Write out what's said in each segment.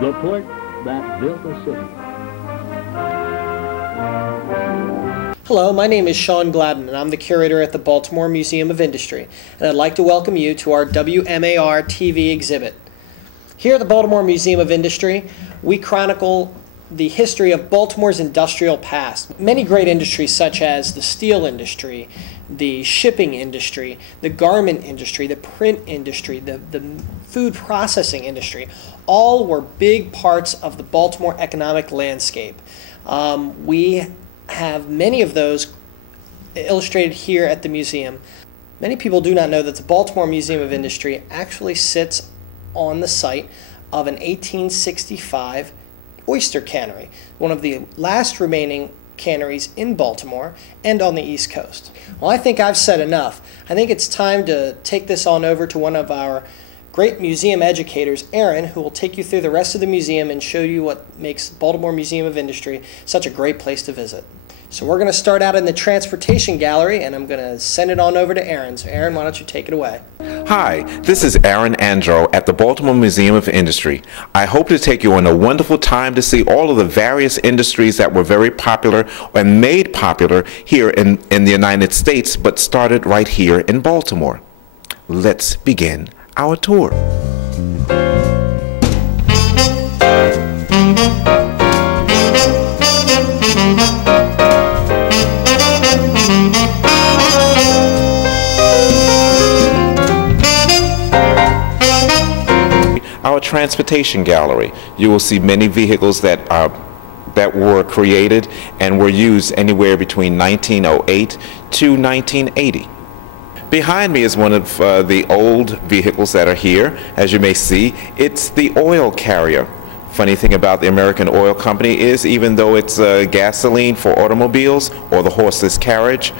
the port that built a city. Hello, my name is Sean Gladden, and I'm the curator at the Baltimore Museum of Industry, and I'd like to welcome you to our WMAR TV exhibit. Here at the Baltimore Museum of Industry, we chronicle the history of Baltimore's industrial past. Many great industries such as the steel industry, the shipping industry, the garment industry, the print industry, the food processing industry, all were big parts of the Baltimore economic landscape. We have many of those illustrated here at the museum. Many people do not know that the Baltimore Museum of Industry actually sits on the site of an 1865 oyster cannery, one of the last remaining canneries in Baltimore and on the East Coast. Well, I think I've said enough. I think it's time to take this on over to one of our great museum educators, Aaron, who will take you through the rest of the museum and show you what makes Baltimore Museum of Industry such a great place to visit. So we're going to start out in the transportation gallery, and I'm going to send it on over to Aaron. So Aaron, why don't you take it away? Hi, this is Aaron Androh at the Baltimore Museum of Industry. I hope to take you on a wonderful time to see all of the various industries that were very popular and made popular here in the United States, but started right here in Baltimore. Let's begin our tour. Our transportation gallery. You will see many vehicles that were created and were used anywhere between 1908 to 1980. Behind me is one of the old vehicles that are here. As you may see, it's the oil carrier. Funny thing about the American Oil Company is, even though it's gasoline for automobiles or the horseless carriage,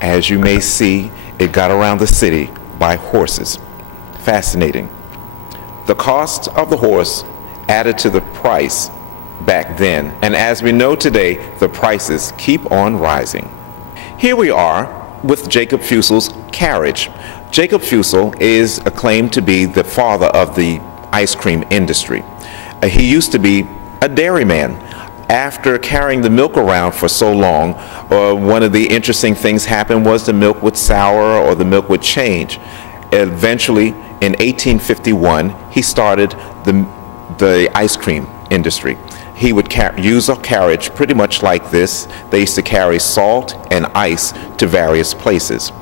as you may see, it got around the city by horses. Fascinating. The cost of the horse added to the price back then, and as we know today, the prices keep on rising. Here we are with Jacob Fusel's carriage. Jacob Fusel is acclaimed to be the father of the ice cream industry. He used to be a dairyman. After carrying the milk around for so long, one of the interesting things happened was the milk would sour or the milk would change. Eventually, in 1851, he started the ice cream industry. He would use a carriage pretty much like this. They used to carry salt and ice to various places.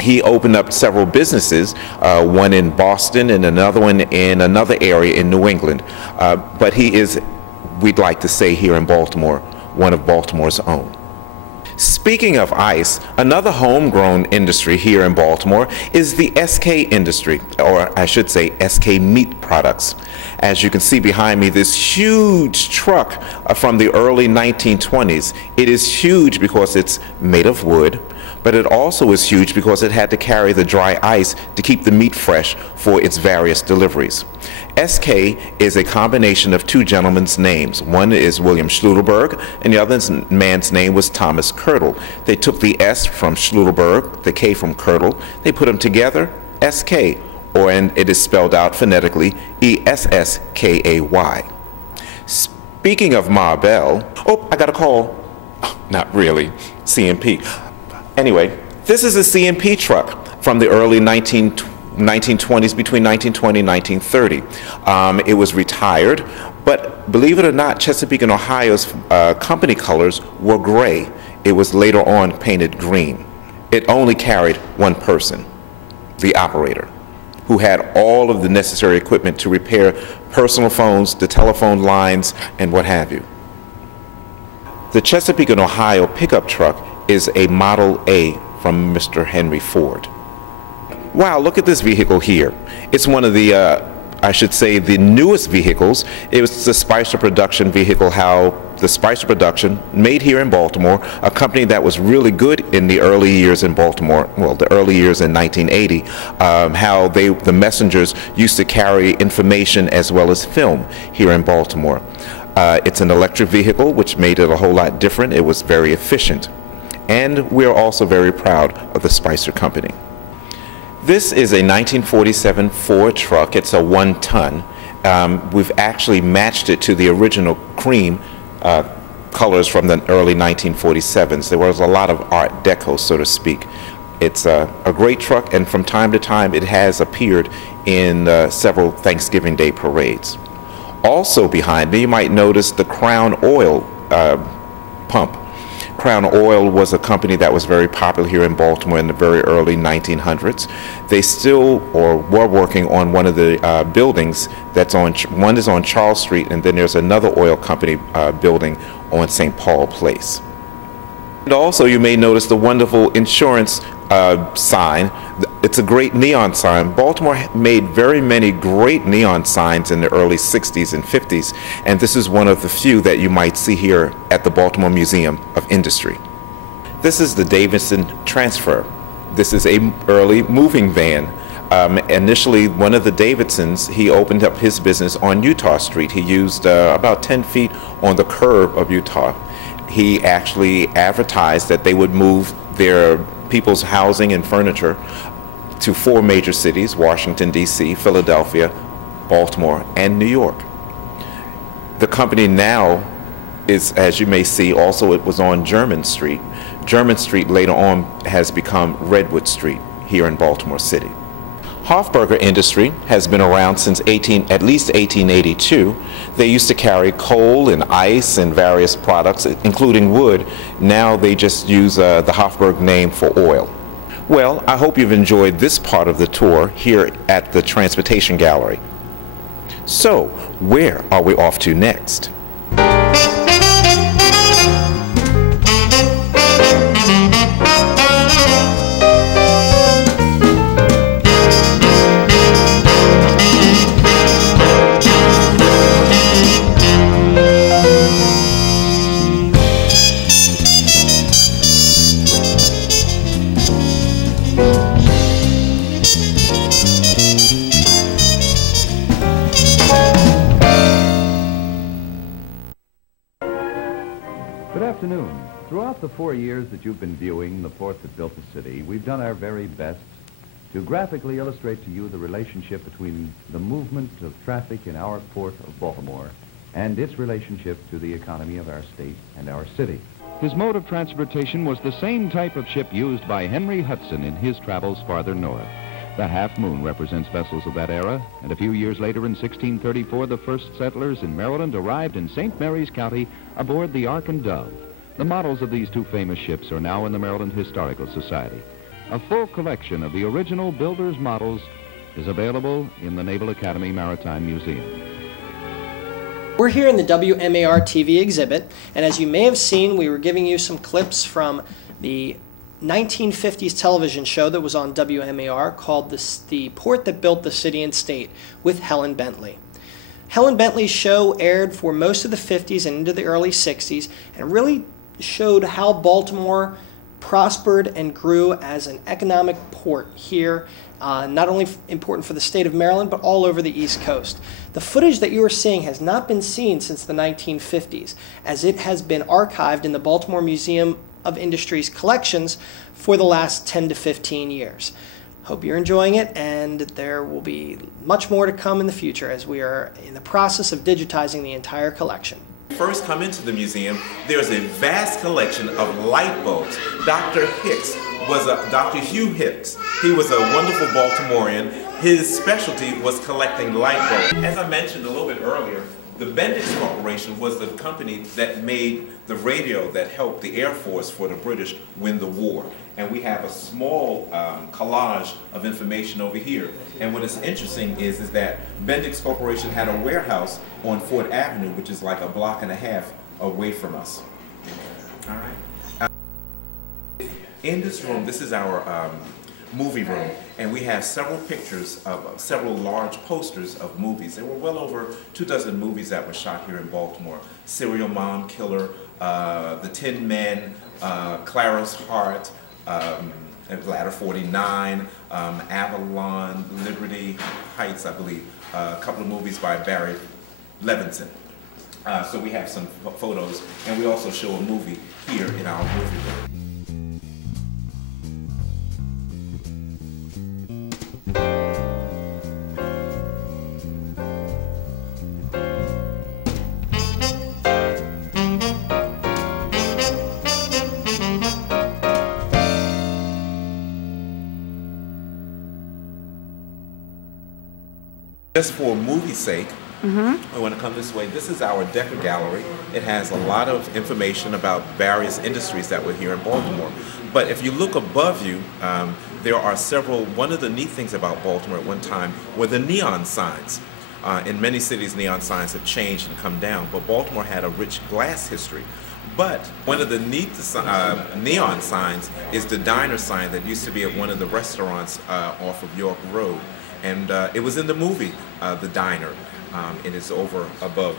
He opened up several businesses, one in Boston and another one in another area in New England. But he is, we'd like to say here in Baltimore, one of Baltimore's own. Speaking of ice, another homegrown industry here in Baltimore is the SK industry, or I should say SK Meat Products. As you can see behind me, this huge truck from the early 1920s. It is huge because it's made of wood, but it also is huge because it had to carry the dry ice to keep the meat fresh for its various deliveries. SK is a combination of two gentlemen's names. One is William Schlutelberg, and the other man's name was Thomas Kirtle. They took the S from Schlutelberg, the K from Kirtle. They put them together, SK, and it is spelled out phonetically, ESSKAY. Speaking of Ma Bell, oh, I got a call. Oh, not really, CMP. Anyway, this is a CMP truck from the early 1920s, between 1920 and 1930. It was retired, but believe it or not, Chesapeake and Ohio's company colors were gray. It was later on painted green. It only carried one person, the operator, who had all of the necessary equipment to repair personal phones, the telephone lines, and what have you. The Chesapeake and Ohio pickup truck is a Model A from Mr. Henry Ford. Wow, look at this vehicle here. It's one of the, I should say, the newest vehicles. It was the Spicer Production vehicle, how the Spicer Production, made here in Baltimore, a company that was really good in the early years in Baltimore, well, the early years in 1980, how the messengers used to carry information as well as film here in Baltimore. It's an electric vehicle, which made it a whole lot different. It was very efficient. And we're also very proud of the Spicer Company. This is a 1947 Ford truck. It's a 1-ton, We've actually matched it to the original cream colors from the early 1947s. There was a lot of Art Deco, so to speak. It's a great truck, and from time to time it has appeared in several Thanksgiving Day parades. Also behind me, you might notice the Crown Oil pump. Crown Oil was a company that was very popular here in Baltimore in the very early 1900s. They still or were working on one of the buildings that's on, one is on Charles Street, and then there's another oil company building on St. Paul Place. And also you may notice the wonderful insurance sign. It's a great neon sign. Baltimore made very many great neon signs in the early 60s and 50s, and this is one of the few that you might see here at the Baltimore Museum of Industry. This is the Davidson Transfer. This is a early moving van. Initially, one of the Davidsons, he opened up his business on Utah Street. He used about 10 feet on the curb of Utah. He actually advertised that they would move their people's housing and furniture to 4 major cities: Washington, D.C., Philadelphia, Baltimore, and New York. The company now is, as you may see, also it was on German Street. German Street later on has become Redwood Street here in Baltimore City. Hofburger Industry has been around since at least 1882. They used to carry coal and ice and various products, including wood. Now they just use the Hofburg name for oil. Well, I hope you've enjoyed this part of the tour here at the Transportation Gallery. So, where are we off to next? Throughout the 4 years that you've been viewing The Port That Built the City, we've done our very best to graphically illustrate to you the relationship between the movement of traffic in our port of Baltimore and its relationship to the economy of our state and our city. His mode of transportation was the same type of ship used by Henry Hudson in his travels farther north. The Half Moon represents vessels of that era, and a few years later in 1634, the first settlers in Maryland arrived in St. Mary's County aboard the Ark and Dove. The models of these 2 famous ships are now in the Maryland Historical Society. A full collection of the original builders' models is available in the Naval Academy Maritime Museum. We're here in the WMAR TV exhibit, and as you may have seen, we were giving you some clips from the 1950s television show that was on WMAR called The Port That Built the City and State with Helen Bentley. Helen Bentley's show aired for most of the 50s and into the early 60s, and really showed how Baltimore prospered and grew as an economic port here, not only important for the state of Maryland, but all over the East Coast. The footage that you are seeing has not been seen since the 1950s, as it has been archived in the Baltimore Museum of Industry's collections for the last 10 to 15 years. Hope you're enjoying it, and there will be much more to come in the future as we are in the process of digitizing the entire collection. First come into the museum, there's a vast collection of light bulbs. Dr. Hugh Hicks. He was a wonderful Baltimorean. His specialty was collecting light bulbs. As I mentioned a little bit earlier, the Bendix Corporation was the company that made the radio that helped the Air Force for the British win the war. And we have a small collage of information over here. And what is interesting is that Bendix Corporation had a warehouse on Fort Avenue, which is like a block and a half away from us. All right. In this room, this is our movie room, and we have several pictures of several large posters of movies. There were well over 24 movies that were shot here in Baltimore. Serial Mom Killer, The Tin Men, Clara's Heart, Ladder 49, Avalon, Liberty Heights, I believe. A couple of movies by Barry Levinson. So we have some photos, and we also show a movie here in our movie room. Just for movie's sake, I want to come this way. This is our Decker Gallery. It has a lot of information about various industries that were here in Baltimore. But if you look above you, there are several. One of the neat things about Baltimore at one time were the neon signs. In many cities, neon signs have changed and come down, but Baltimore had a rich glass history. But one of the neat neon signs is the diner sign that used to be at one of the restaurants off of York Road. And it was in the movie, The Diner. It is over above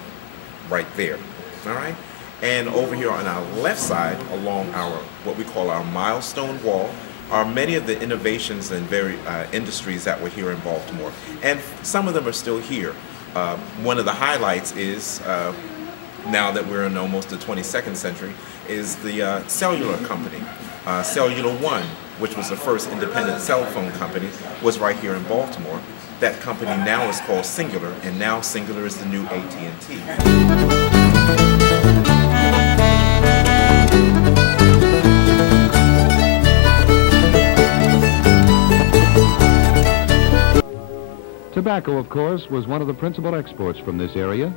right there. All right? And over here on our left side, along our what we call our milestone wall, are many of the innovations and industries that were here in Baltimore. And some of them are still here. One of the highlights is, now that we're in almost the 22nd century, is the cellular company. Cellular One, which was the first independent cell phone company, was right here in Baltimore. That company now is called Singular, and now Singular is the new AT&T. Tobacco, of course, was one of the principal exports from this area.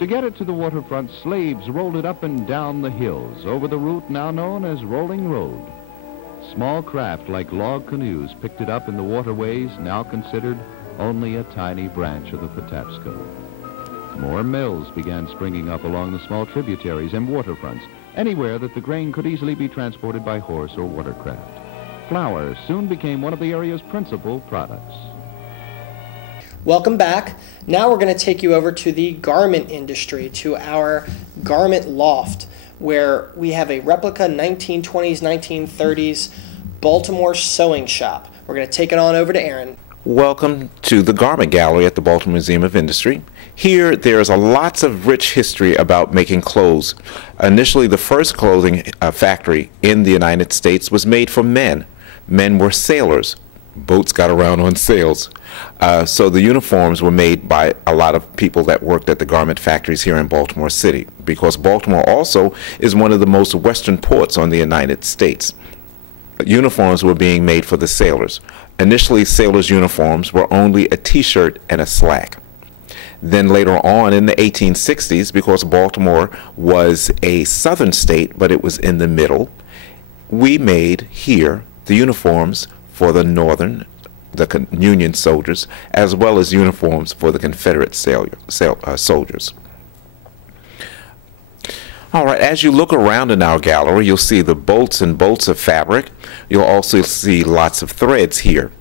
To get it to the waterfront, slaves rolled it up and down the hills over the route now known as Rolling Road. Small craft like log canoes picked it up in the waterways now considered only a tiny branch of the Patapsco. More mills began springing up along the small tributaries and waterfronts, anywhere that the grain could easily be transported by horse or watercraft. Flour soon became one of the area's principal products. Welcome back. Now we're going to take you over to the garment industry, to our garment loft, where we have a replica 1920s, 1930s Baltimore sewing shop. We're going to take it on over to Aaron. Welcome to the Garment Gallery at the Baltimore Museum of Industry. Here, there's lots of rich history about making clothes. Initially, the first clothing factory in the United States was made for men. Men were sailors. Boats got around on sails. So the uniforms were made by a lot of people that worked at the garment factories here in Baltimore City, because Baltimore also is one of the most western ports on the United States. Uniforms were being made for the sailors. Initially, sailors' uniforms were only a t-shirt and a slack. Then later on in the 1860s, because Baltimore was a southern state, but it was in the middle, we made here the uniforms for the Union soldiers, as well as uniforms for the Confederate soldiers. All right, as you look around in our gallery, you'll see the bolts and bolts of fabric. You'll also see lots of threads here.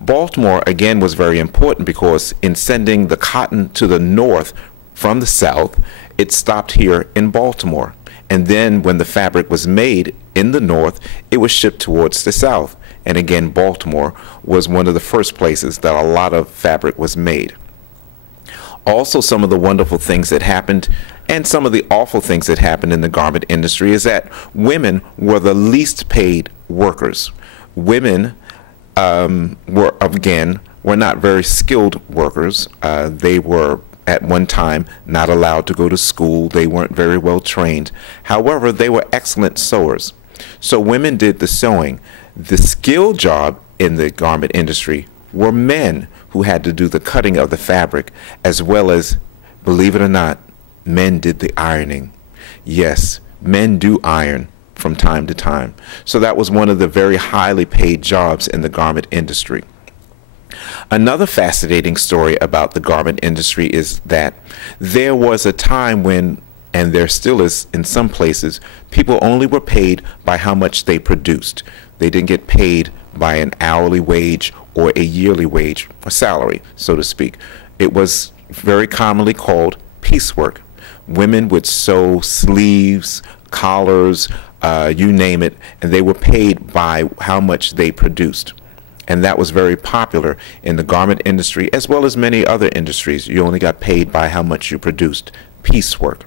Baltimore, again, was very important because in sending the cotton to the north from the south, it stopped here in Baltimore. And then when the fabric was made in the north, it was shipped towards the south. And again, Baltimore was one of the first places that a lot of fabric was made. Also, some of the wonderful things that happened and some of the awful things that happened in the garment industry is that women were the least paid workers. Women were not very skilled workers. They were at one time not allowed to go to school. They weren't very well trained. However, they were excellent sewers. So women did the sewing. The skilled job in the garment industry were men who had to do the cutting of the fabric, as well as, believe it or not, men did the ironing. Yes, men do iron from time to time. So that was one of the very highly paid jobs in the garment industry. Another fascinating story about the garment industry is that there was a time when, and there still is in some places, people only were paid by how much they produced. They didn't get paid by an hourly wage or a yearly wage or salary, so to speak. It was very commonly called piecework. Women would sew sleeves, collars, you name it, and they were paid by how much they produced. And that was very popular in the garment industry as well as many other industries. You only got paid by how much you produced, piecework.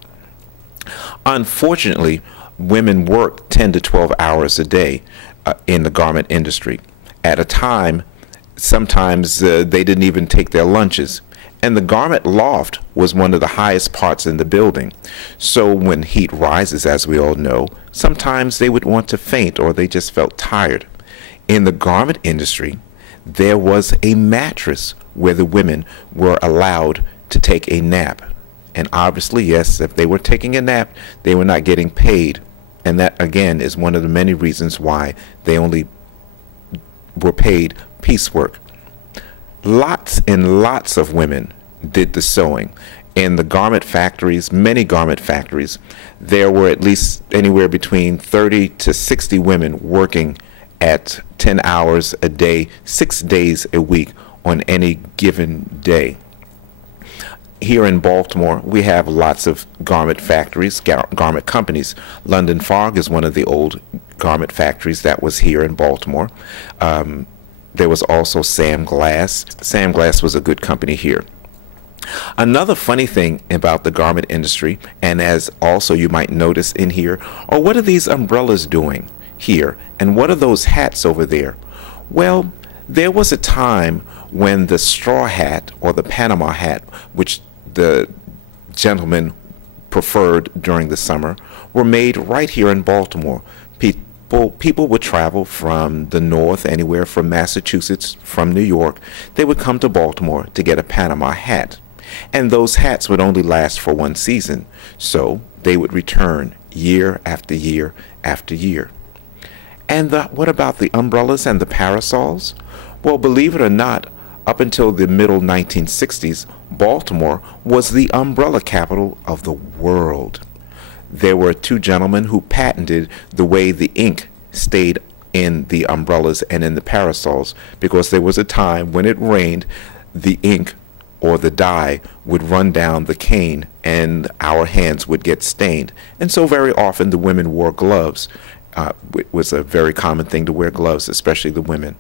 Unfortunately, women worked 10 to 12 hours a day in the garment industry. At a time, sometimes they didn't even take their lunches. And the garment loft was one of the highest parts in the building. So when heat rises, as we all know, sometimes they would want to faint or they just felt tired. In the garment industry, there was a mattress where the women were allowed to take a nap. And obviously, yes, if they were taking a nap, they were not getting paid. And that, again, is one of the many reasons why they only were paid piecework. Lots and lots of women did the sewing. In the garment factories, many garment factories, there were at least anywhere between 30 to 60 women working at 10 hours a day, 6 days a week on any given day. Here in Baltimore, we have lots of garment factories, garment companies. London Fog is one of the old garment factories that was here in Baltimore. There was also Sam Glass. Sam Glass was a good company here. Another funny thing about the garment industry, and as also you might notice in here, are what are these umbrellas doing here? And what are those hats over there? Well, there was a time when the straw hat or the Panama hat, which the gentlemen preferred during the summer, were made right here in Baltimore. People would travel from the north, anywhere from Massachusetts, from New York. They would come to Baltimore to get a Panama hat. And those hats would only last for one season, so they would return year after year after year. And what about the umbrellas and the parasols? Well, believe it or not, up until the middle 1960s, Baltimore was the umbrella capital of the world. There were two gentlemen who patented the way the ink stayed in the umbrellas and in the parasols, because there was a time when it rained, the ink or the dye would run down the cane and our hands would get stained. And so very often the women wore gloves. It was a very common thing to wear gloves, especially the women,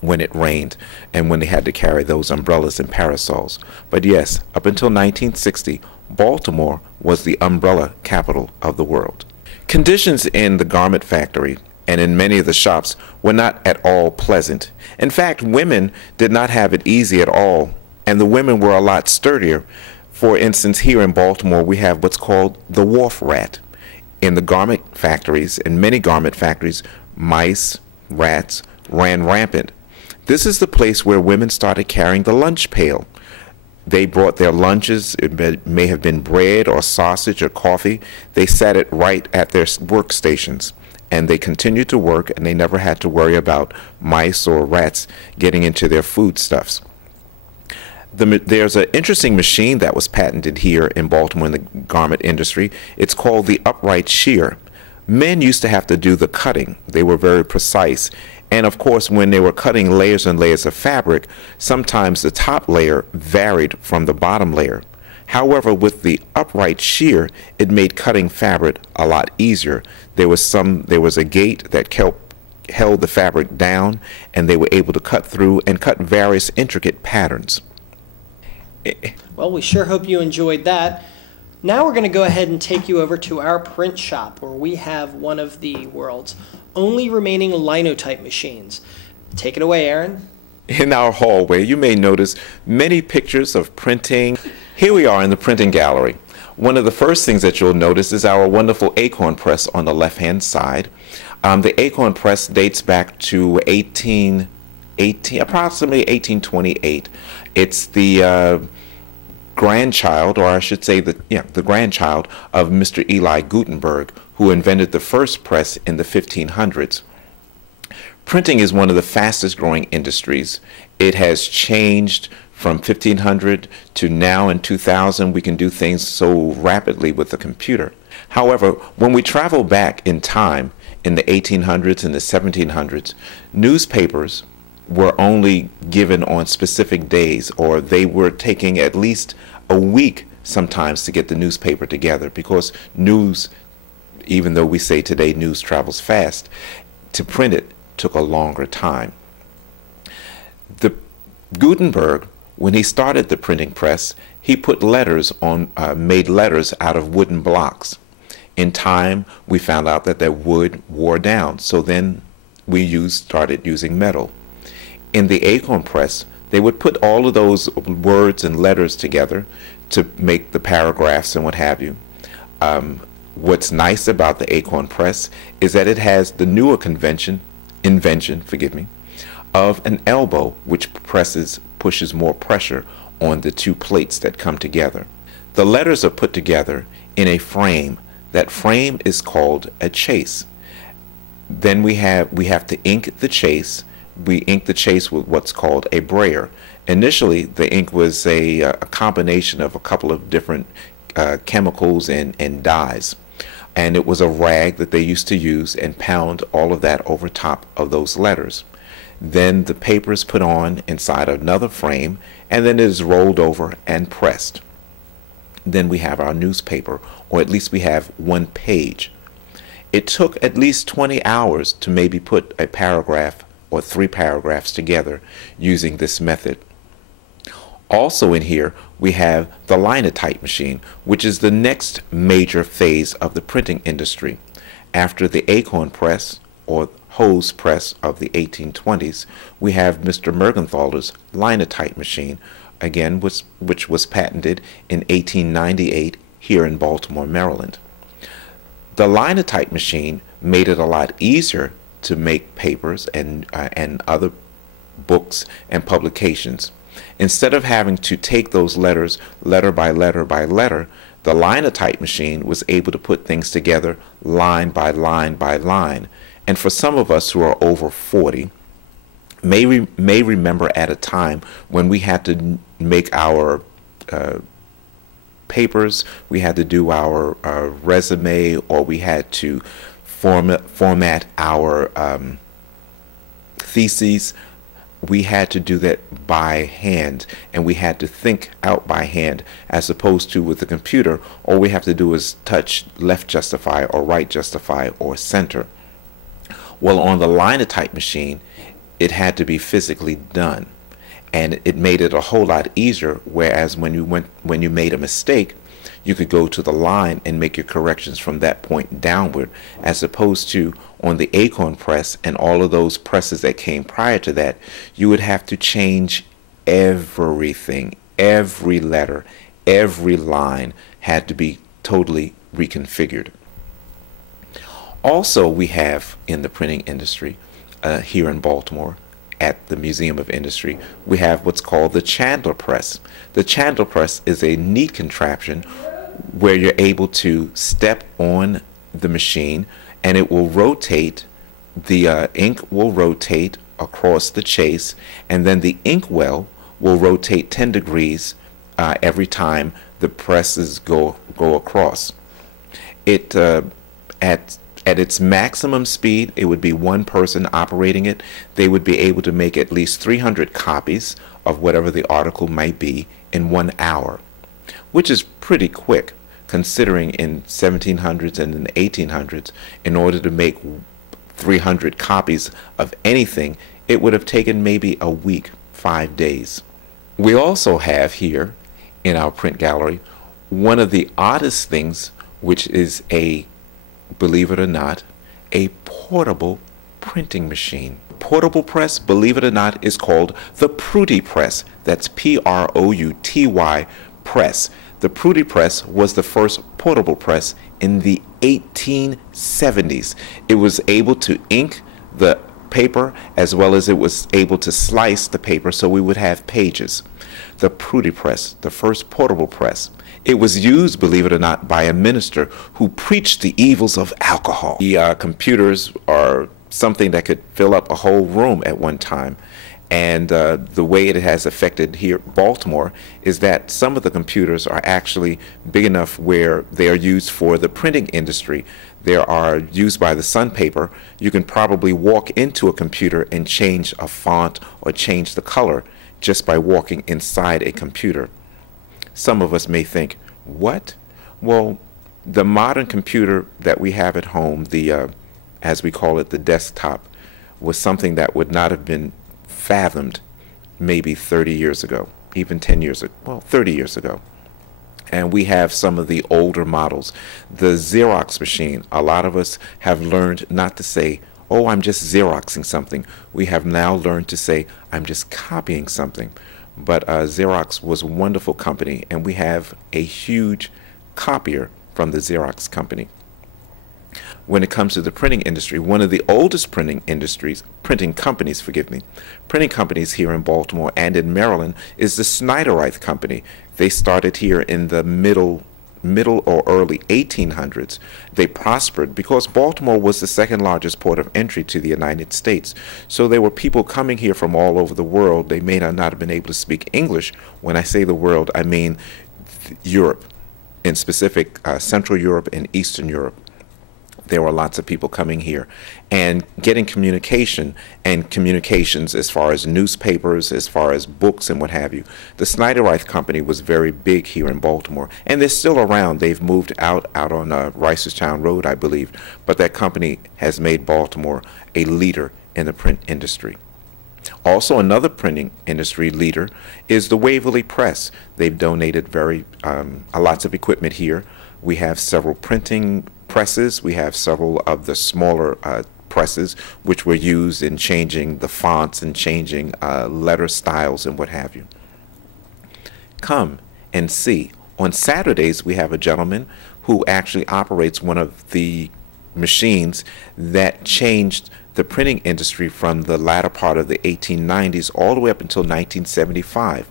when it rained and when they had to carry those umbrellas and parasols. But yes, up until 1960, Baltimore was the umbrella capital of the world. Conditions in the garment factory and in many of the shops were not at all pleasant. In fact, women did not have it easy at all, and the women were a lot sturdier. For instance, here in Baltimore, we have what's called the wharf rat. In the garment factories, in many garment factories, mice, rats ran rampant. This is the place where women started carrying the lunch pail. They brought their lunches. It may have been bread or sausage or coffee. They sat it right at their workstations, and they continued to work, and they never had to worry about mice or rats getting into their foodstuffs. There's an interesting machine that was patented here in Baltimore in the garment industry. It's called the upright shear. Men used to have to do the cutting. They were very precise. And of course, when they were cutting layers and layers of fabric, sometimes the top layer varied from the bottom layer. However, with the upright shear, it made cutting fabric a lot easier. There was a gate that held the fabric down, and they were able to cut through and cut various intricate patterns. Well, we sure hope you enjoyed that. Now we're going to go ahead and take you over to our print shop, where we have one of the world's only remaining linotype machines. Take it away, Aaron. In our hallway, you may notice many pictures of printing. Here we are in the printing gallery. One of the first things that you'll notice is our wonderful acorn press on the left-hand side. The acorn press dates back to approximately 1828. It's the grandchild, or I should say the grandchild of Mr. Eli Gutenberg, who invented the first press in the 1500s. Printing is one of the fastest growing industries. It has changed from 1500 to now in 2000. We can do things so rapidly with the computer. However, when we travel back in time, in the 1800s and the 1700s, newspapers were only given on specific days, or they were taking at least a week sometimes to get the newspaper together, because news, even though we say today news travels fast, to print it took a longer time. The Gutenberg, when he started the printing press, he put letters on, made letters out of wooden blocks. In time, we found out that wood wore down, so then we started using metal. In the acorn press, they would put all of those words and letters together to make the paragraphs and what have you. What's nice about the acorn press is that it has the newer invention of an elbow, which pushes more pressure on the two plates that come together. The letters are put together in a frame. That frame is called a chase. Then we have to ink the chase. We ink the chase with what's called a brayer. Initially, the ink was a combination of a couple of different chemicals and dyes. And it was a rag that they used to use and pound all of that over top of those letters. Then the paper is put on inside another frame, and then it is rolled over and pressed. Then we have our newspaper, or at least we have one page. It took at least 20 hours to maybe put a paragraph or 3 paragraphs together using this method. Also in here, we have the linotype machine, which is the next major phase of the printing industry. After the acorn press, or hose press of the 1820s, we have Mr. Mergenthaler's linotype machine, again, which was patented in 1898 here in Baltimore, Maryland. The linotype machine made it a lot easier to make papers and other books and publications. Instead of having to take those letters letter by letter by letter, the linotype machine was able to put things together line by line by line. And for some of us who are over 40, may remember at a time when we had to make our papers, we had to do our resume, or we had to format our theses. We had to do that by hand, and we had to think out by hand, as opposed to with the computer, all we have to do is touch left justify or right justify or center. Well, on the linotype machine, it had to be physically done, and it made it a whole lot easier, whereas when you made a mistake, you could go to the line and make your corrections from that point downward, as opposed to on the acorn press and all of those presses that came prior to that, you would have to change everything. Every letter, every line had to be totally reconfigured. Also, we have in the printing industry here in Baltimore at the Museum of Industry, we have what's called the Chandler press. The Chandler press is a neat contraption where you're able to step on the machine and it will rotate, the ink will rotate across the chase, and then the inkwell will rotate 10 degrees every time the presses go across. It at its maximum speed, it would be one person operating it. They would be able to make at least 300 copies of whatever the article might be in 1 hour, which is pretty quick considering in 1700s and in the 1800s, in order to make 300 copies of anything, it would have taken maybe a week, 5 days. We also have here in our print gallery one of the oddest things, which is a, believe it or not, a portable printing machine. Portable press, believe it or not, is called the Prouty press. That's Prouty press. The Prouty press was the first portable press in the 1870s. It was able to ink the paper as well as it was able to slice the paper so we would have pages. The Prouty press, the first portable press. It was used, believe it or not, by a minister who preached the evils of alcohol. The computers are something that could fill up a whole room at one time. And the way it has affected here Baltimore is that some of the computers are actually big enough where they are used for the printing industry. They are used by the Sun paper. You can probably walk into a computer and change a font or change the color just by walking inside a computer. Some of us may think, what? Well, the modern computer that we have at home, the as we call it, the desktop, was something that would not have been fathomed maybe 30 years ago, even 10 years ago, well, 30 years ago. And we have some of the older models. The Xerox machine, a lot of us have learned not to say, oh, I'm just Xeroxing something. We have now learned to say, I'm just copying something. But Xerox was a wonderful company, and we have a huge copier from the Xerox company. when it comes to the printing industry, one of the oldest printing companies here in Baltimore and in Maryland is the Snyderite Company. They started here in the middle or early 1800s. They prospered because Baltimore was the second largest port of entry to the United States. So there were people coming here from all over the world. They may not have been able to speak English. When I say the world, I mean Europe, in specific Central Europe and Eastern Europe. There were lots of people coming here and getting communication and communications as far as newspapers, as far as books and what have you. The Snyderite Company was very big here in Baltimore, and they're still around. They've moved out on Reisterstown Road, I believe, but that company has made Baltimore a leader in the print industry. Also, another printing industry leader is the Waverly Press. They've donated lots of equipment here. We have several printing presses. We have several of the smaller presses which were used in changing the fonts and changing letter styles and what have you. Come and see. On Saturdays, we have a gentleman who actually operates one of the machines that changed the printing industry from the latter part of the 1890s all the way up until 1975.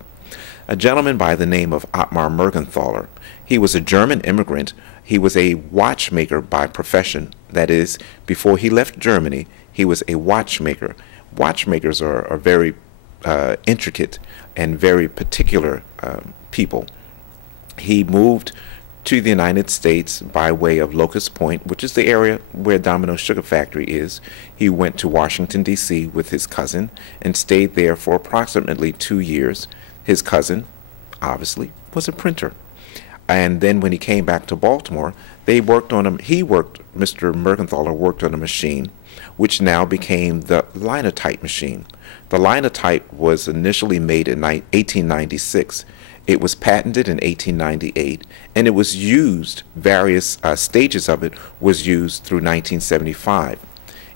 A gentleman by the name of Ottmar Mergenthaler. He was a German immigrant. He was a watchmaker by profession. That is, before he left Germany, he was a watchmaker. Watchmakers are very intricate and very particular people. He moved to the United States by way of Locust Point, which is the area where Domino's Sugar Factory is. He went to Washington, D.C. with his cousin and stayed there for approximately 2 years. His cousin, obviously, was a printer. And then when he came back to Baltimore, Mr. Mergenthaler worked on a machine which now became the linotype machine. The linotype was initially made in 1896. It was patented in 1898, and it was used, various stages of it was used through 1975.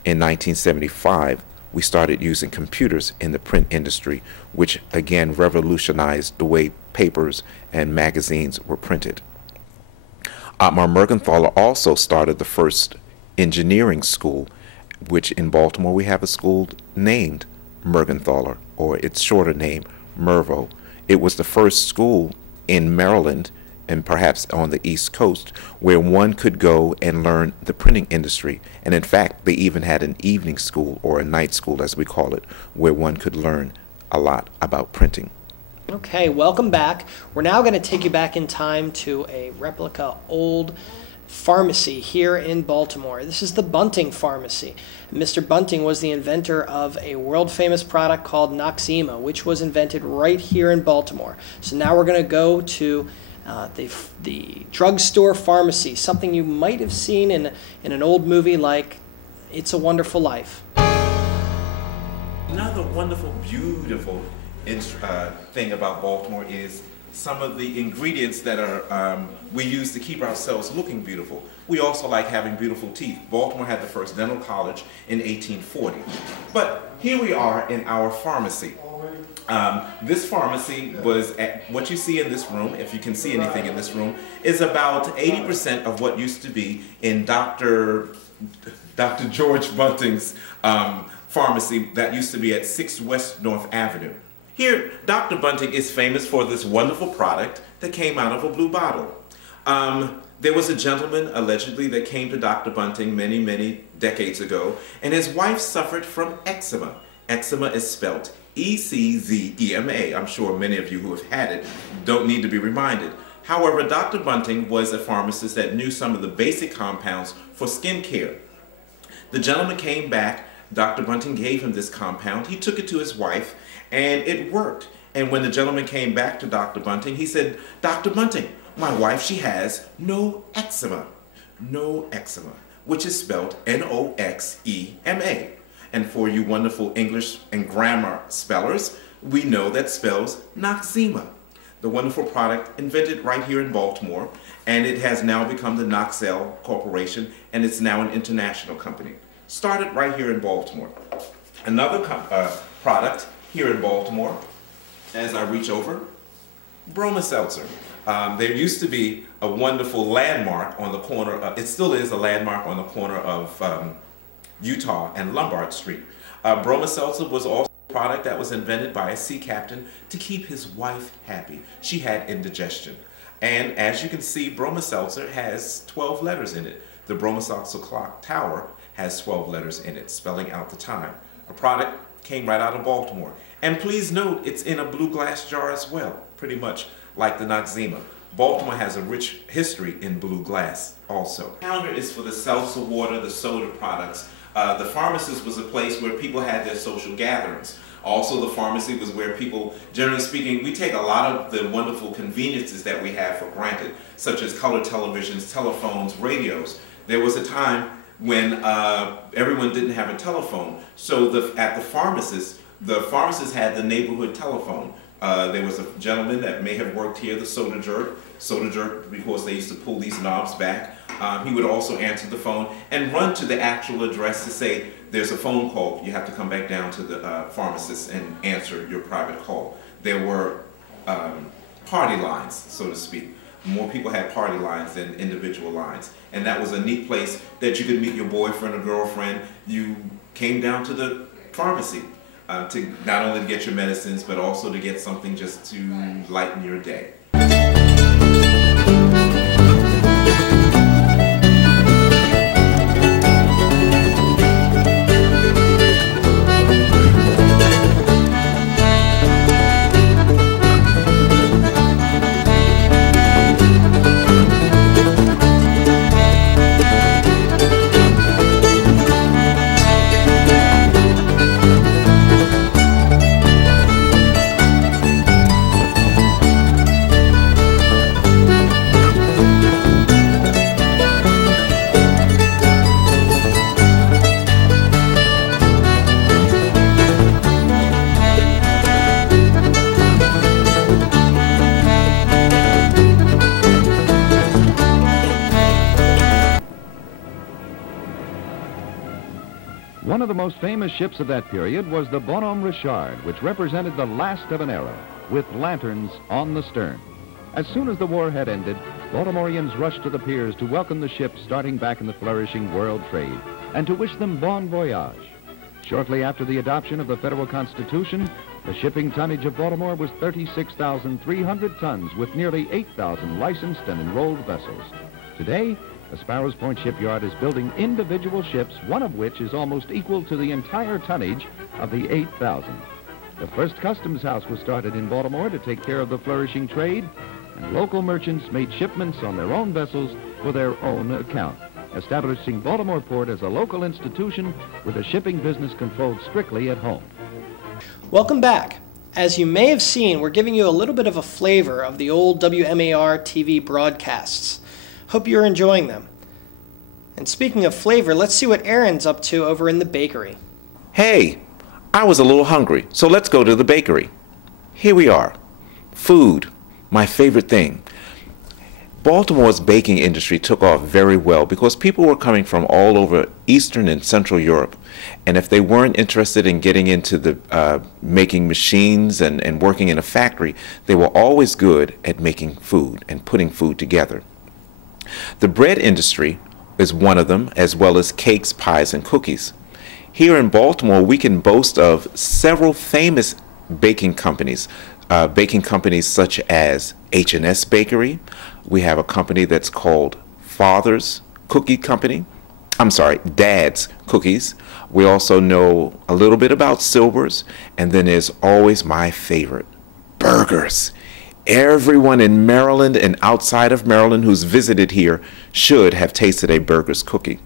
In 1975, we started using computers in the print industry, which again revolutionized the way papers and magazines were printed. Ottmar Mergenthaler also started the first engineering school, which in Baltimore we have a school named Mergenthaler, or its shorter name, Mervo. It was the first school in Maryland and perhaps on the East Coast where one could go and learn the printing industry. And in fact, they even had an evening school, or a night school as we call it, where one could learn a lot about printing. Okay, welcome back. We're now going to take you back in time to a replica old pharmacy here in Baltimore. This is the Bunting Pharmacy. Mr. Bunting was the inventor of a world-famous product called Noxzema, which was invented right here in Baltimore. So now we're going to go to the drugstore pharmacy, something you might have seen in an old movie like It's a Wonderful Life. Another wonderful, beautiful thing about Baltimore is some of the ingredients that we use to keep ourselves looking beautiful. We also like having beautiful teeth. Baltimore had the first dental college in 1840. But here we are in our pharmacy. This pharmacy was what you see in this room, if you can see anything in this room, is about 80% of what used to be in Dr. George Bunting's pharmacy that used to be at 6 West North Avenue. Here, Dr. Bunting is famous for this wonderful product that came out of a blue bottle. There was a gentleman, allegedly, that came to Dr. Bunting many, many decades ago, and his wife suffered from eczema. Eczema is spelt E-C-Z-E-M-A. I'm sure many of you who have had it don't need to be reminded. However, Dr. Bunting was a pharmacist that knew some of the basic compounds for skin care. The gentleman came back. Dr. Bunting gave him this compound. He took it to his wife, and it worked. And when the gentleman came back to Dr. Bunting, he said, "Dr. Bunting, my wife, she has no eczema." No eczema, which is spelled N-O-X-E-M-A. And for you wonderful English and grammar spellers, we know that spells Noxzema, the wonderful product invented right here in Baltimore, and it has now become the Noxell Corporation, and it's now an international company. Started right here in Baltimore. Another product here in Baltimore, as I reach over, Broma Seltzer. There used to be a wonderful landmark on the corner of, it still is a landmark on the corner of Utah and Lombard Street. Broma Seltzer was also a product that was invented by a sea captain to keep his wife happy. She had indigestion. And as you can see, Broma Seltzer has 12 letters in it. The Broma Seltzer clock tower has 12 letters in it, spelling out the time. A product came right out of Baltimore. And please note, it's in a blue glass jar as well, pretty much like the Noxzema. Baltimore has a rich history in blue glass also. The counter is for the seltzer water, the soda products. The pharmacist was a place where people had their social gatherings. Also, the pharmacy was where people, generally speaking, we take a lot of the wonderful conveniences that we have for granted, such as color televisions, telephones, radios. There was a time when everyone didn't have a telephone, so at the pharmacist had the neighborhood telephone. There was a gentleman that may have worked here, the soda jerk, because they used to pull these knobs back. He would also answer the phone and run to the actual address to say, there's a phone call, you have to come back down to the pharmacist and answer your private call. There were party lines, so to speak. More people had party lines than individual lines. And that was a neat place that you could meet your boyfriend or girlfriend. You came down to the pharmacy to not only get your medicines, but also to get something just to lighten your day. One of the most famous ships of that period was the Bonhomme Richard, which represented the last of an era, with lanterns on the stern. As soon as the war had ended, Baltimoreans rushed to the piers to welcome the ships starting back in the flourishing world trade and to wish them bon voyage. Shortly after the adoption of the federal Constitution, the shipping tonnage of Baltimore was 36,300 tons with nearly 8,000 licensed and enrolled vessels. Today, the Sparrows Point Shipyard is building individual ships, one of which is almost equal to the entire tonnage of the 8,000. The first customs house was started in Baltimore to take care of the flourishing trade, and local merchants made shipments on their own vessels for their own account, establishing Baltimore Port as a local institution with a shipping business controlled strictly at home. Welcome back. As you may have seen, we're giving you a little bit of a flavor of the old WMAR TV broadcasts. Hope you're enjoying them. And speaking of flavor, let's see what Aaron's up to over in the bakery. Hey, I was a little hungry, so let's go to the bakery. Here we are. Food, my favorite thing. Baltimore's baking industry took off very well because people were coming from all over Eastern and Central Europe. And if they weren't interested in getting into the making machines and working in a factory, they were always good at making food and putting food together. The bread industry is one of them, as well as cakes, pies, and cookies. Here in Baltimore, we can boast of several famous baking companies such as H&S Bakery. We have a company that's called Dad's Cookies. We also know a little bit about Silver's, and then there's always my favorite, burgers. Everyone in Maryland and outside of Maryland who's visited here should have tasted a Burger's cookie.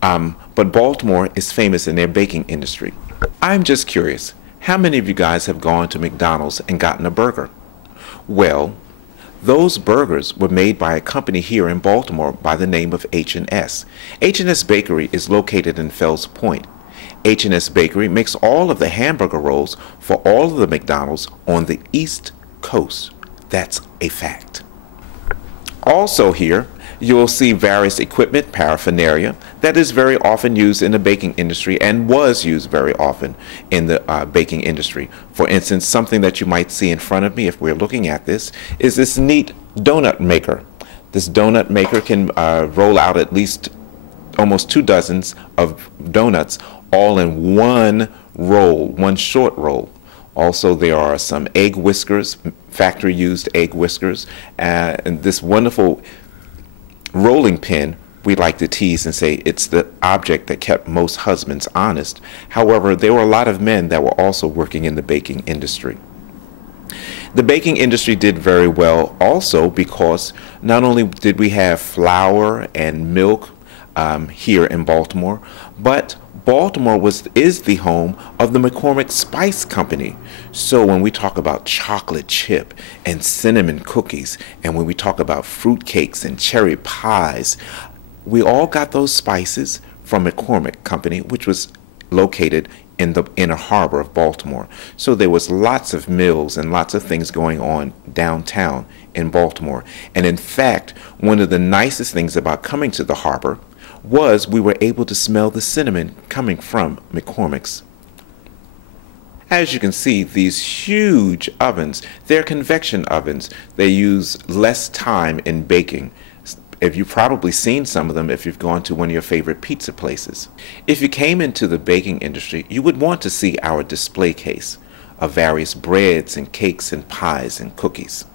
But Baltimore is famous in their baking industry. I'm just curious, how many of you guys have gone to McDonald's and gotten a burger? Well, those burgers were made by a company here in Baltimore by the name of H&S. H&S Bakery is located in Fells Point. H&S Bakery makes all of the hamburger rolls for all of the McDonald's on the East Coast. That's a fact. Also here, you'll see various equipment, paraphernalia, that is very often used in the baking industry and was used very often in the baking industry. For instance, something that you might see in front of me if we're looking at this is this neat donut maker. This donut maker can roll out at least almost 2 dozens of donuts all in one roll, one short roll. Also, there are some egg whiskers, factory-used egg whiskers, and this wonderful rolling pin. We like to tease and say it's the object that kept most husbands honest. However, there were a lot of men that were also working in the baking industry. The baking industry did very well also because not only did we have flour and milk here in Baltimore, but Baltimore is the home of the McCormick Spice Company. So when we talk about chocolate chip and cinnamon cookies, and when we talk about fruit cakes and cherry pies, we all got those spices from McCormick Company, which was located in the inner harbor of Baltimore. So there was lots of mills and lots of things going on downtown in Baltimore. And in fact, one of the nicest things about coming to the harbor was we were able to smell the cinnamon coming from McCormick's. As you can see, these huge ovens, they're convection ovens. They use less time in baking. If you've probably seen some of them if you've gone to one of your favorite pizza places. If you came into the baking industry, you would want to see our display case of various breads and cakes and pies and cookies.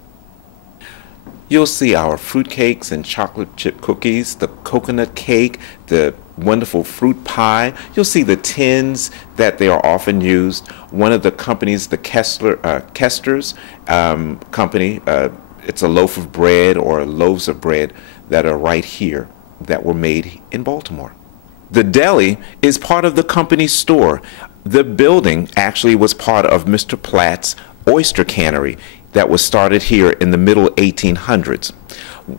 You'll see our fruit cakes and chocolate chip cookies, the coconut cake, the wonderful fruit pie. You'll see the tins that they are often used. One of the companies, the Kester's company, it's a loaf of bread or loaves of bread that are right here that were made in Baltimore. The deli is part of the company's store. The building actually was part of Mr. Platt's oyster cannery that was started here in the middle 1800s.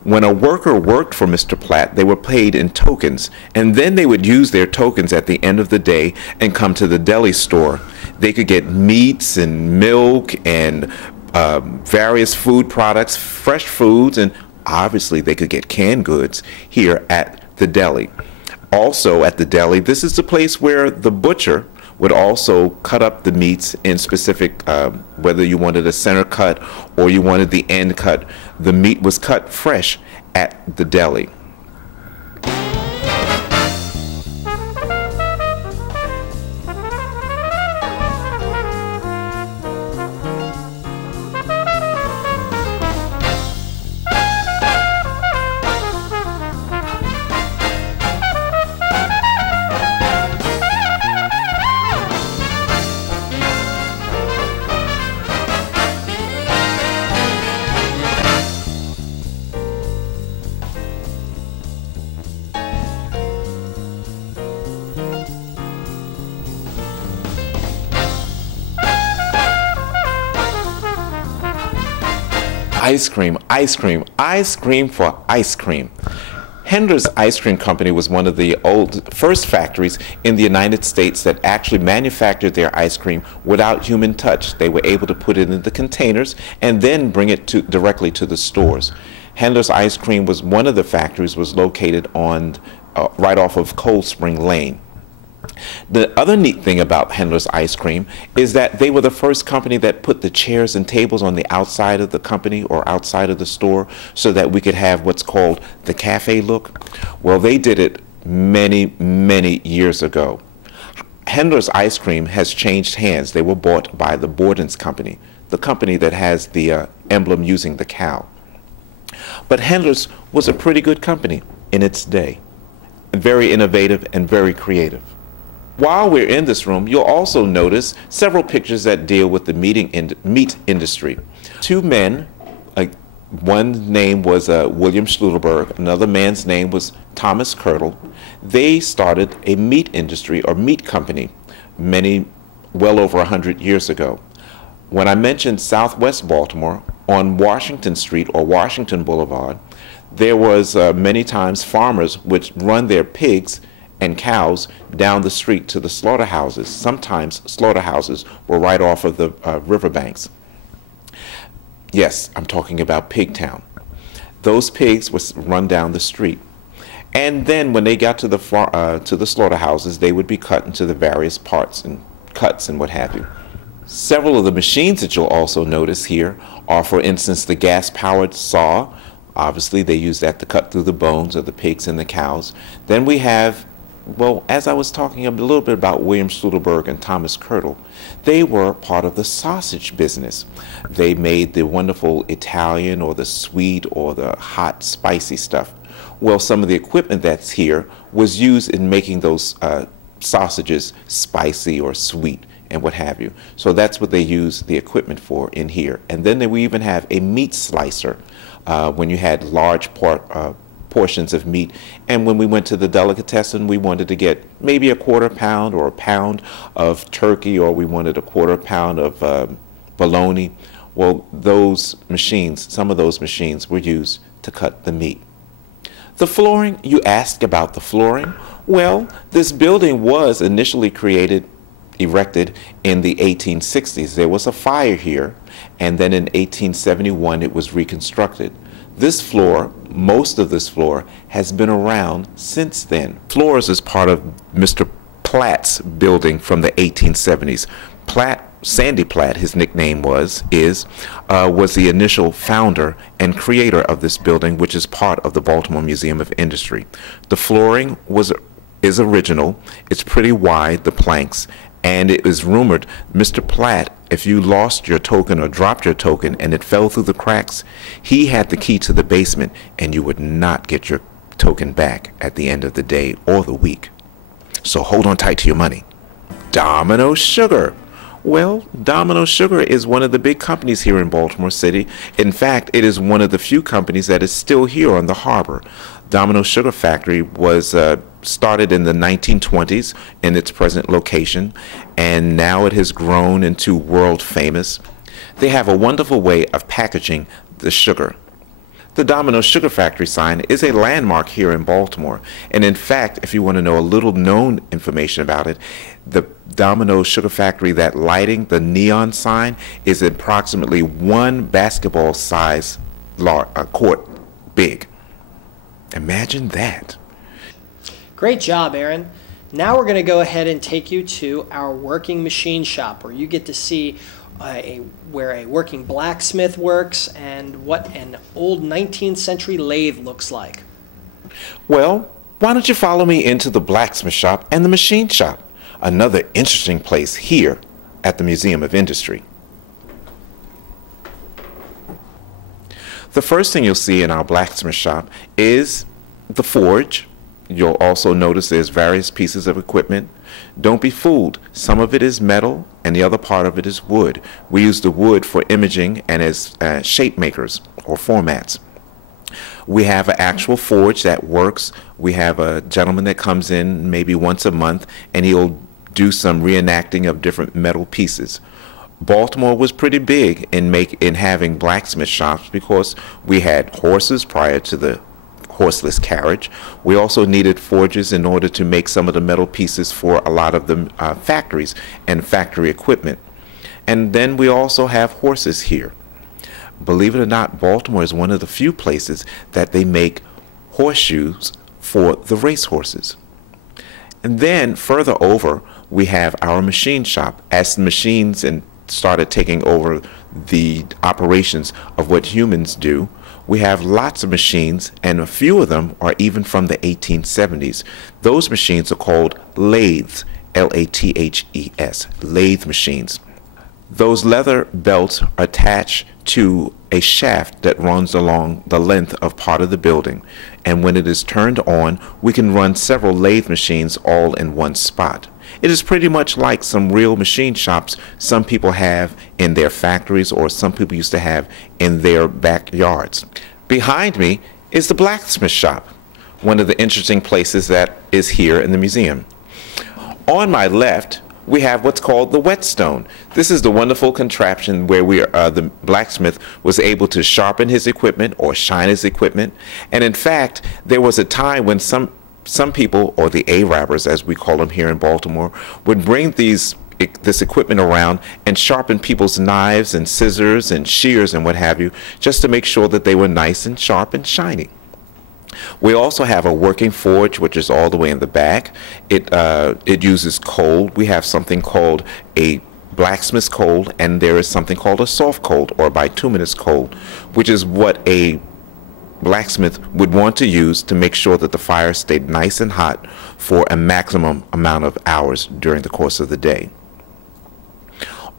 When a worker worked for Mr. Platt, they were paid in tokens, and then they would use their tokens at the end of the day and come to the deli store. They could get meats and milk and various food products, fresh foods, and obviously they could get canned goods here at the deli. Also at the deli, this is the place where the butcher would also cut up the meats in specific, whether you wanted a center cut or you wanted the end cut. The meat was cut fresh at the deli. Ice cream, ice cream, ice cream for ice cream. Hendler's Ice Cream Company was one of the first factories in the United States that actually manufactured their ice cream without human touch. They were able to put it in the containers and then bring it directly to the stores. Hendler's Ice Cream was one of the factories was located on right off of Cold Spring Lane. The other neat thing about Hendler's Ice Cream is that they were the first company that put the chairs and tables on the outside of the company or outside of the store so that we could have what's called the cafe look. Well, they did it many, many years ago. Hendler's Ice Cream has changed hands. They were bought by the Borden's Company, the company that has the emblem using the cow. But Hendler's was a pretty good company in its day, very innovative and very creative. While we're in this room, you'll also notice several pictures that deal with the meat industry. Two men, one name was William Schluterberg, another man's name was Thomas Kirtle. They started a meat industry or meat company well over 100 years ago. When I mentioned Southwest Baltimore, on Washington Street or Washington Boulevard, there was many times farmers would run their pigs and cows down the street to the slaughterhouses. Sometimes slaughterhouses were right off of the riverbanks. Yes, I'm talking about Pigtown. Those pigs would run down the street. And then when they got to the slaughterhouses, they would be cut into the various parts and cuts and what have you. Several of the machines that you'll also notice here are, for instance, the gas-powered saw. Obviously, they use that to cut through the bones of the pigs and the cows. Then we have, well, as I was talking a little bit about William Studelberg and Thomas Kirtle, they were part of the sausage business. They made the wonderful Italian or the sweet or the hot, spicy stuff. Well, some of the equipment that's here was used in making those sausages spicy or sweet and what have you. So that's what they use the equipment for in here. And then we even have a meat slicer when you had large portions of meat. And when we went to the delicatessen, we wanted to get maybe a quarter pound or a pound of turkey, or we wanted a quarter pound of bologna. Well, those machines, some of those machines were used to cut the meat. The flooring, you asked about the flooring. Well, this building was initially erected in the 1860s. There was a fire here, and then in 1871 it was reconstructed. This floor, most of this floor, has been around since then. Floors is part of Mr. Platt's building from the 1870s. Sandy Platt, his nickname was the initial founder and creator of this building, which is part of the Baltimore Museum of Industry. The flooring is original. It's pretty wide, the planks, and it is rumored Mr. Platt, if you lost your token or dropped your token and it fell through the cracks, he had the key to the basement, and you would not get your token back at the end of the day or the week. So hold on tight to your money. Domino Sugar. Well, Domino Sugar is one of the big companies here in Baltimore City. In fact, it is one of the few companies that is still here on the harbor. Domino Sugar Factory was started in the 1920s in its present location, and now it has grown into world famous. They have a wonderful way of packaging the sugar. The Domino Sugar Factory sign is a landmark here in Baltimore, and in fact, if you want to know a little known information about it, the Domino Sugar Factory, that lighting, the neon sign, is approximately one basketball size court big. Imagine that. Great job, Aaron. Now we're going to go ahead and take you to our working machine shop, where you get to see where a working blacksmith works and what an old 19th century lathe looks like. Well, why don't you follow me into the blacksmith shop and the machine shop, another interesting place here at the Museum of Industry. The first thing you'll see in our blacksmith shop is the forge. You'll also notice there's various pieces of equipment. Don't be fooled. Some of it is metal and the other part of it is wood. We use the wood for imaging and as shape makers or formats. We have an actual forge that works. We have a gentleman that comes in maybe once a month, and he'll do some reenacting of different metal pieces. Baltimore was pretty big in having blacksmith shops because we had horses prior to the horseless carriage. We also needed forges in order to make some of the metal pieces for a lot of the factories and factory equipment. And then we also have horses here. Believe it or not, Baltimore is one of the few places that they make horseshoes for the racehorses. And then further over, we have our machine shop. As the machines started taking over the operations of what humans do, we have lots of machines, and a few of them are even from the 1870s. Those machines are called lathes, L-A-T-H-E-S, lathe machines. Those leather belts are attached to a shaft that runs along the length of part of the building, and when it is turned on, we can run several lathe machines all in one spot. It is pretty much like some real machine shops some people have in their factories or some people used to have in their backyards. Behind me is the blacksmith shop, one of the interesting places that is here in the museum. On my left, we have what's called the whetstone. This is the wonderful contraption where the blacksmith was able to sharpen his equipment or shine his equipment. And in fact, there was a time when some people, or the Arabers as we call them here in Baltimore, would bring this equipment around and sharpen people's knives and scissors and shears and what have you, just to make sure that they were nice and sharp and shiny. We also have a working forge, which is all the way in the back. It uses coal. We have something called a blacksmith's cold, and there is something called a soft cold or bituminous cold, which is what a blacksmith would want to use to make sure that the fire stayed nice and hot for a maximum amount of hours during the course of the day.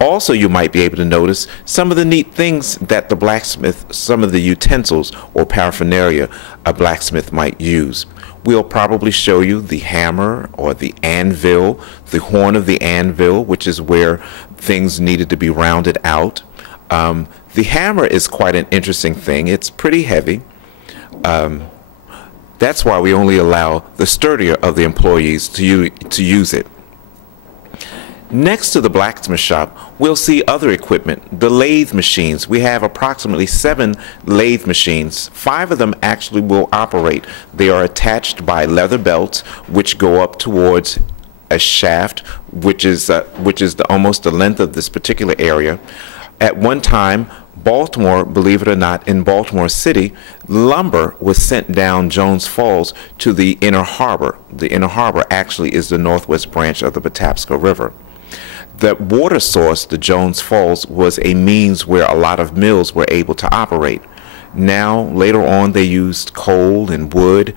Also, you might be able to notice some of the neat things that the blacksmith, some of the utensils or paraphernalia a blacksmith might use. We'll probably show you the hammer or the anvil, the horn of the anvil, which is where things needed to be rounded out. The hammer is quite an interesting thing. It's pretty heavy. That's why we only allow the sturdier of the employees to use it. Next to the blacksmith shop, we'll see other equipment, the lathe machines. We have approximately 7 lathe machines. 5 of them actually will operate. They are attached by leather belts, which go up towards a shaft, which is almost the length of this particular area. At one time, Baltimore, believe it or not, in Baltimore City, lumber was sent down Jones Falls to the Inner Harbor. The Inner Harbor actually is the northwest branch of the Patapsco River. The water source, the Jones Falls, was a means where a lot of mills were able to operate. Now, later on, they used coal and wood,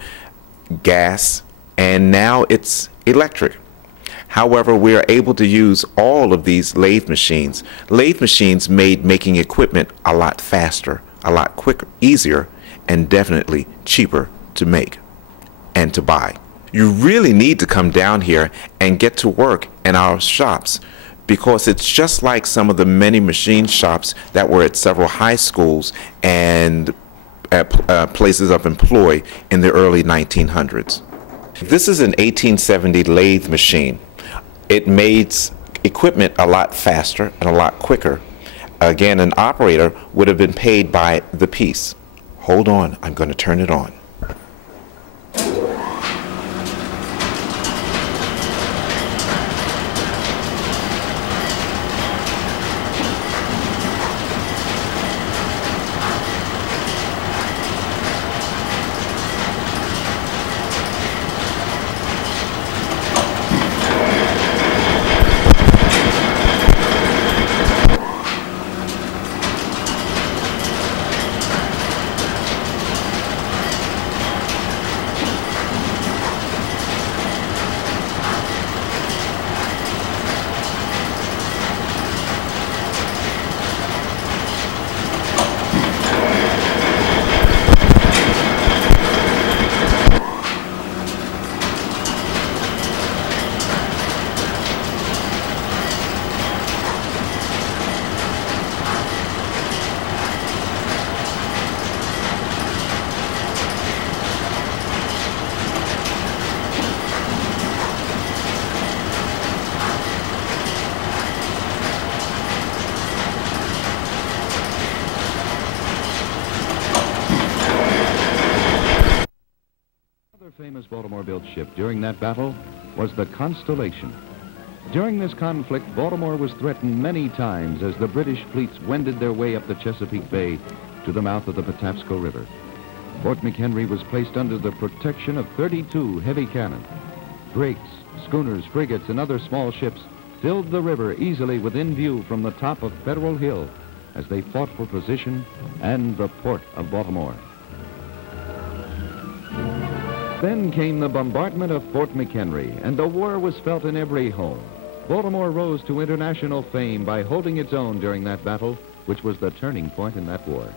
gas, and now it's electric. However, we are able to use all of these lathe machines. Lathe machines made making equipment a lot faster, a lot quicker, easier, and definitely cheaper to make and to buy. You really need to come down here and get to work in our shops, because it's just like some of the many machine shops that were at several high schools and at places of employ in the early 1900s. This is an 1870 lathe machine. It made equipment a lot faster and a lot quicker. Again, an operator would have been paid by the piece. Hold on, I'm going to turn it on. Famous Baltimore-built ship during that battle was the Constellation. During this conflict, Baltimore was threatened many times as the British fleets wended their way up the Chesapeake Bay to the mouth of the Patapsco River. Fort McHenry was placed under the protection of 32 heavy cannon. Brigs, schooners, frigates, and other small ships filled the river easily within view from the top of Federal Hill as they fought for position and the port of Baltimore. Then came the bombardment of Fort McHenry, and the war was felt in every home. Baltimore rose to international fame by holding its own during that battle, which was the turning point in that war.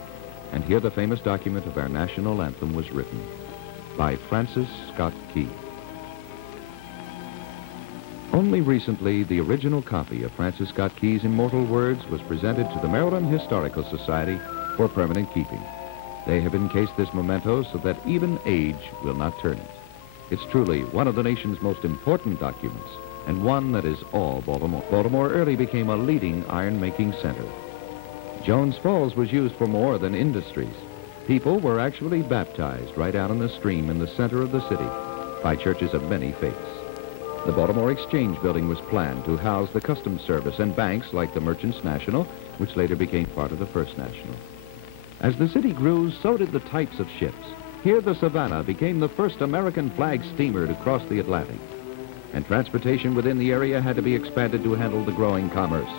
And here the famous document of our national anthem was written by Francis Scott Key. Only recently, the original copy of Francis Scott Key's immortal words was presented to the Maryland Historical Society for permanent keeping. They have encased this memento so that even age will not turn it. It's truly one of the nation's most important documents, and one that is all Baltimore. Baltimore early became a leading iron-making center. Jones Falls was used for more than industries. People were actually baptized right out in the stream in the center of the city by churches of many faiths. The Baltimore Exchange Building was planned to house the Customs Service and banks like the Merchants National, which later became part of the First National. As the city grew, so did the types of ships. Here the Savannah became the first American flag steamer to cross the Atlantic. and transportation within the area had to be expanded to handle the growing commerce.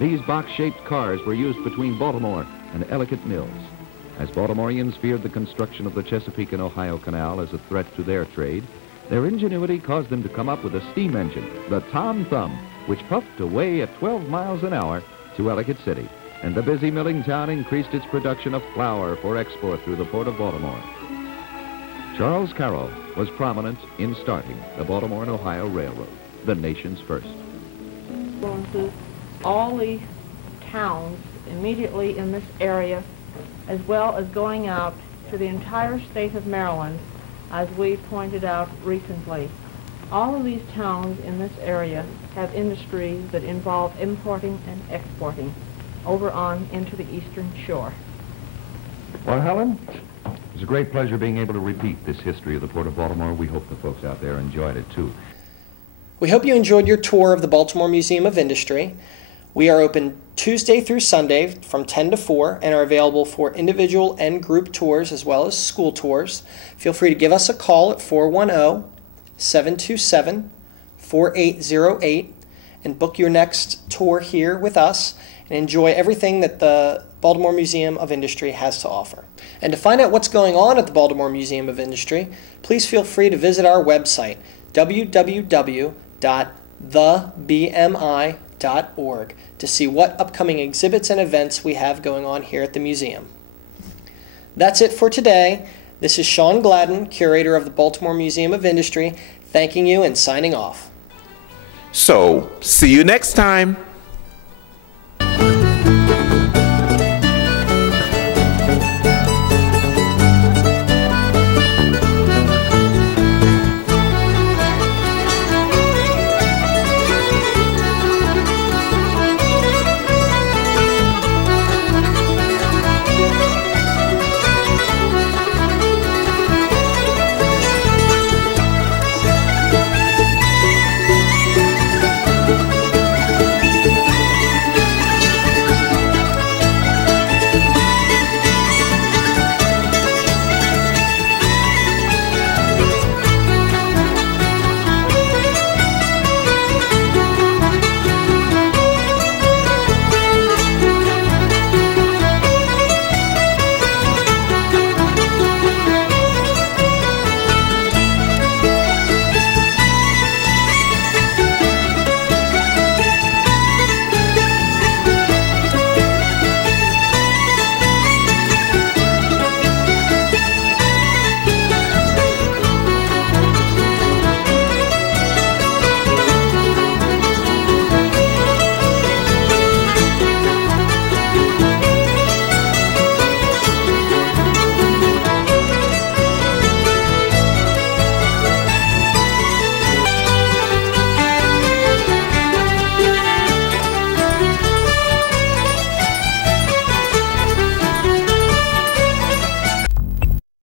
These box-shaped cars were used between Baltimore and Ellicott Mills. As Baltimoreans feared the construction of the Chesapeake and Ohio Canal as a threat to their trade, their ingenuity caused them to come up with a steam engine, the Tom Thumb, which puffed away at 12 miles an hour to Ellicott City. And the busy milling town increased its production of flour for export through the port of Baltimore. Charles Carroll was prominent in starting the Baltimore and Ohio Railroad, the nation's first. Influences all the towns immediately in this area, as well as going out to the entire state of Maryland, as we pointed out recently. All of these towns in this area have industries that involve importing and exporting over on into the eastern shore. Well, Helen, it was a great pleasure being able to repeat this history of the Port of Baltimore. We hope the folks out there enjoyed it, too. We hope you enjoyed your tour of the Baltimore Museum of Industry. We are open Tuesday through Sunday from 10 to 4 and are available for individual and group tours as well as school tours. Feel free to give us a call at 410-727-4808 and book your next tour here with us and enjoy everything that the Baltimore Museum of Industry has to offer. And to find out what's going on at the Baltimore Museum of Industry, please feel free to visit our website, www.thebmi.org, to see what upcoming exhibits and events we have going on here at the museum. That's it for today. This is Sean Gladden, curator of the Baltimore Museum of Industry, thanking you and signing off. So, see you next time.